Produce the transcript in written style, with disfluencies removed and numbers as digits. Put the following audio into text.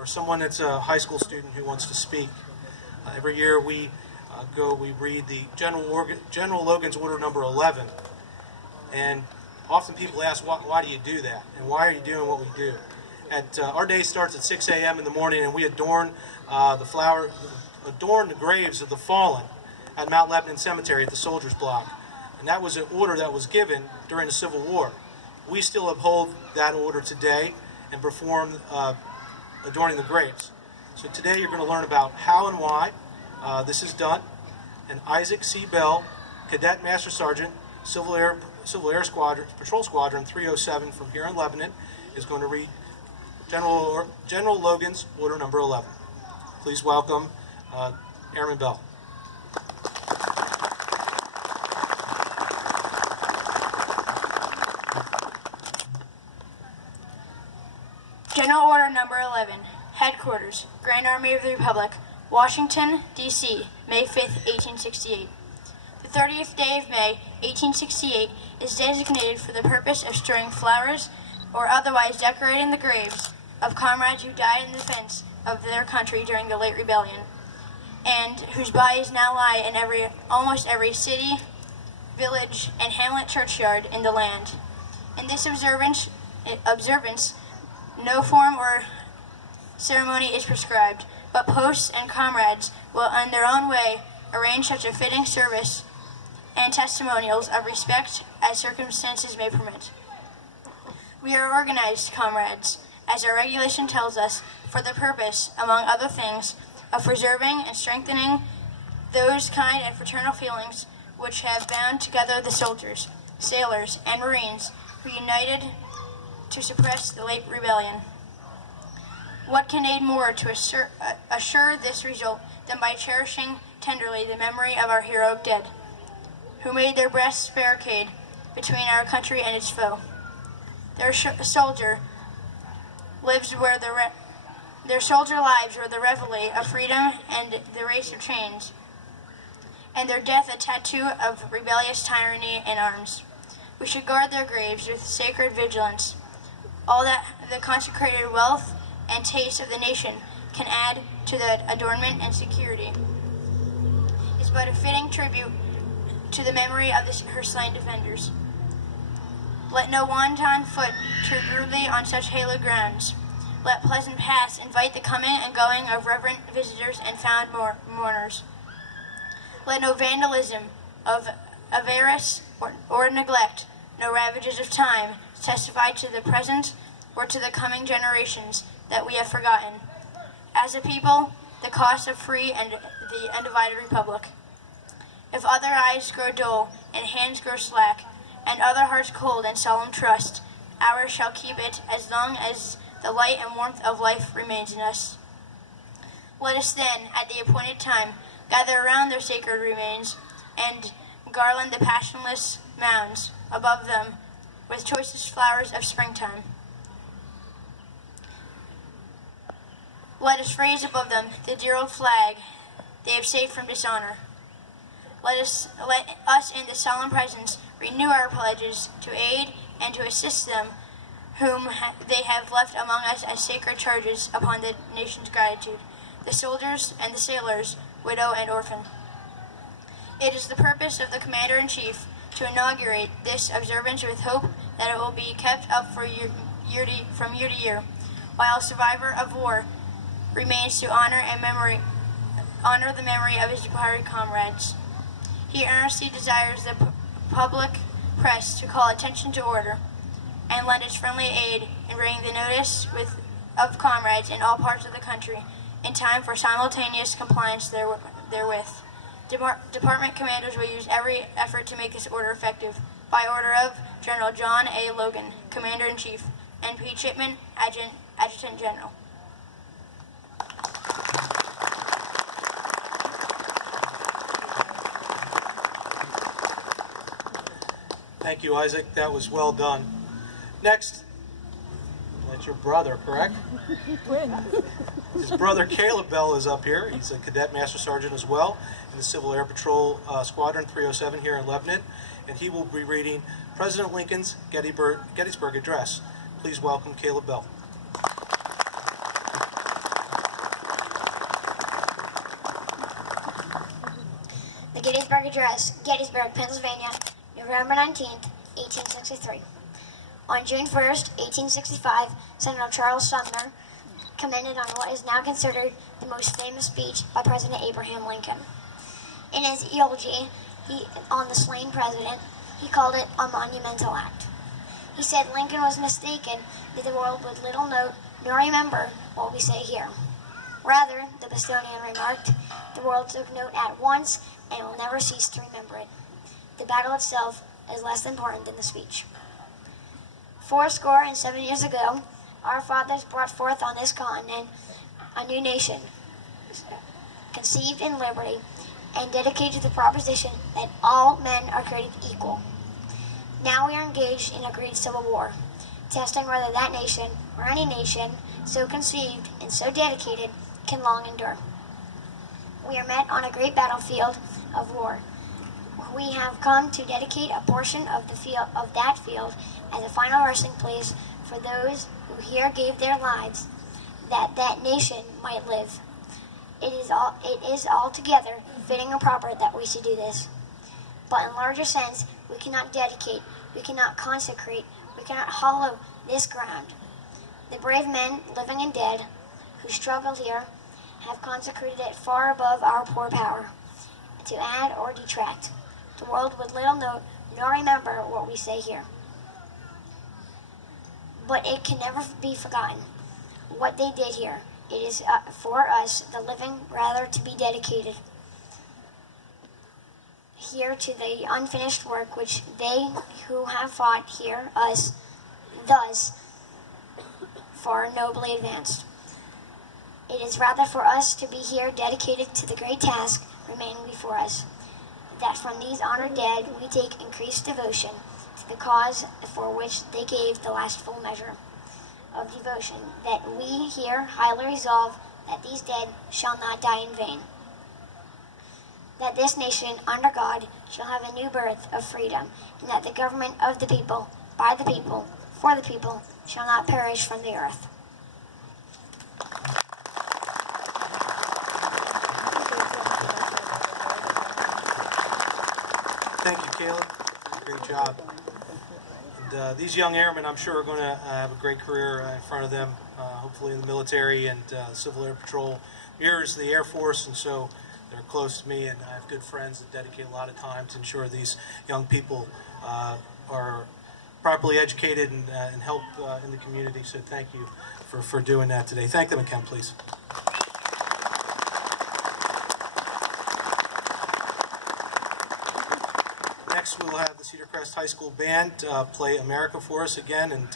or someone that's a high school student who wants to speak. Every year we read the General Logan's Order number 11, and often people ask, why do you do that, and why are you doing what we do? Our day starts at 6 a.m. in the morning, and we adorn the graves of the fallen at Mount Lebanon Cemetery at the Soldiers Block, and that was an order that was given during the Civil War. We still uphold that order today and perform adorning the graves. So today you're going to learn about how and why this is done. And Isaac C. Bell, Cadet Master Sergeant, Civil Air Squadron, Patrol Squadron 307 from here in Lebanon, is going to read General Logan's Order number 11. Please welcome Airman Bell. General Order number 11, Headquarters, Grand Army of the Republic, Washington, D.C., May 5th, 1868. The 30th day of May, 1868, is designated for the purpose of strewing flowers or otherwise decorating the graves of comrades who died in defense of their country during the late rebellion, and whose bodies now lie in almost every city, village, and hamlet churchyard in the land. In this observance, no form or ceremony is prescribed, but posts and comrades will in their own way arrange such a fitting service and testimonials of respect as circumstances may permit. We are organized, comrades, as our regulation tells us, for the purpose, among other things, of preserving and strengthening those kind and fraternal feelings which have bound together the soldiers, sailors, and Marines who united to suppress the late rebellion. What can aid more to assure this result than by cherishing tenderly the memory of our heroic dead, who made their breasts barricade between our country and its foe? Their soldier lives where their soldier lives were the reveille of freedom and the race of chains, and their death a tattoo of rebellious tyranny in arms. We should guard their graves with sacred vigilance. All that the consecrated wealth and taste of the nation can add to the adornment and security is but a fitting tribute to the memory of her slain defenders. Let no wanton foot tread rudely on such hallowed grounds. Let pleasant paths invite the coming and going of reverent visitors and found mourners. Let no vandalism of avarice or neglect, no ravages of time, testify to the present or to the coming generations that we have forgotten, as a people, the cost of free and the undivided republic. If other eyes grow dull and hands grow slack, and other hearts cold and solemn trust, ours shall keep it as long as the light and warmth of life remains in us. Let us then, at the appointed time, gather around their sacred remains and garland the passionless mounds above them with choicest flowers of springtime. Let us raise above them the dear old flag they have saved from dishonor. Let us in the solemn presence renew our pledges to aid and to assist them whom they have left among us as sacred charges upon the nation's gratitude, the soldiers and the sailors, widow and orphan. It is the purpose of the Commander-in-Chief to inaugurate this observance with hope that it will be kept up from year to year, while a survivor of war remains to honor the memory of his departed comrades. He earnestly desires the public press to call attention to order and lend its friendly aid in bringing the notice of comrades in all parts of the country in time for simultaneous compliance therewith. Department commanders will use every effort to make this order effective. By order of General John A. Logan, Commander-in-Chief, N.P. Chipman, Adjutant General. Thank you, Isaac. That was well done. Next, that's your brother, correct? His brother Caleb Bell is up here. He's a Cadet Master Sergeant as well in the Civil Air Patrol Squadron 307 here in Lebanon, and he will be reading President Lincoln's Gettysburg Address. Please welcome Caleb Bell. Address, Gettysburg, Pennsylvania, November 19th, 1863. On June 1st, 1865, Senator Charles Sumner commented on what is now considered the most famous speech by President Abraham Lincoln. In his eulogy on the slain president, he called it a monumental act. He said Lincoln was mistaken that the world would little note nor remember what we say here. Rather, the Bostonian remarked, the world took note at once and will never cease to remember it. The battle itself is less important than the speech. 77 years ago, our fathers brought forth on this continent a new nation, conceived in liberty and dedicated to the proposition that all men are created equal. Now we are engaged in a great civil war, testing whether that nation, or any nation, so conceived and so dedicated, can long endure. We are met on a great battlefield of war. We have come to dedicate a portion of that field as a final resting place for those who here gave their lives that that nation might live. It is altogether fitting and proper that we should do this. But in larger sense, we cannot dedicate, we cannot consecrate, we cannot hallow this ground. The brave men, living and dead, who struggled here, have consecrated it far above our poor power to add or detract. The world would little note nor remember what we say here. But it can never be forgotten what they did here. It is for us, the living, rather to be dedicated here to the unfinished work which they who have fought here, us, thus, far nobly advanced. It is rather for us to be here dedicated to the great task remaining before us, that from these honored dead we take increased devotion to the cause for which they gave the last full measure of devotion, that we here highly resolve that these dead shall not die in vain, that this nation under God shall have a new birth of freedom, and that the government of the people, by the people, for the people, shall not perish from the earth. Thank you, Caleb. Great job. And these young airmen, I'm sure, are going to have a great career in front of them, hopefully in the military and Civil Air Patrol. Mirrors the Air Force, and so they're close to me, and I have good friends that dedicate a lot of time to ensure these young people are properly educated and help in the community. So thank you for doing that today. Thank them again, please. Next, we'll have the Cedar Crest High School Band play America for us again. And